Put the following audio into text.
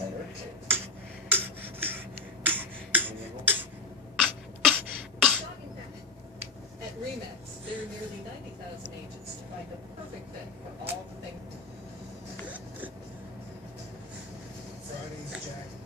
At Remax, there are nearly 90,000 agents to find the perfect fit for all the things. Friday's Jack.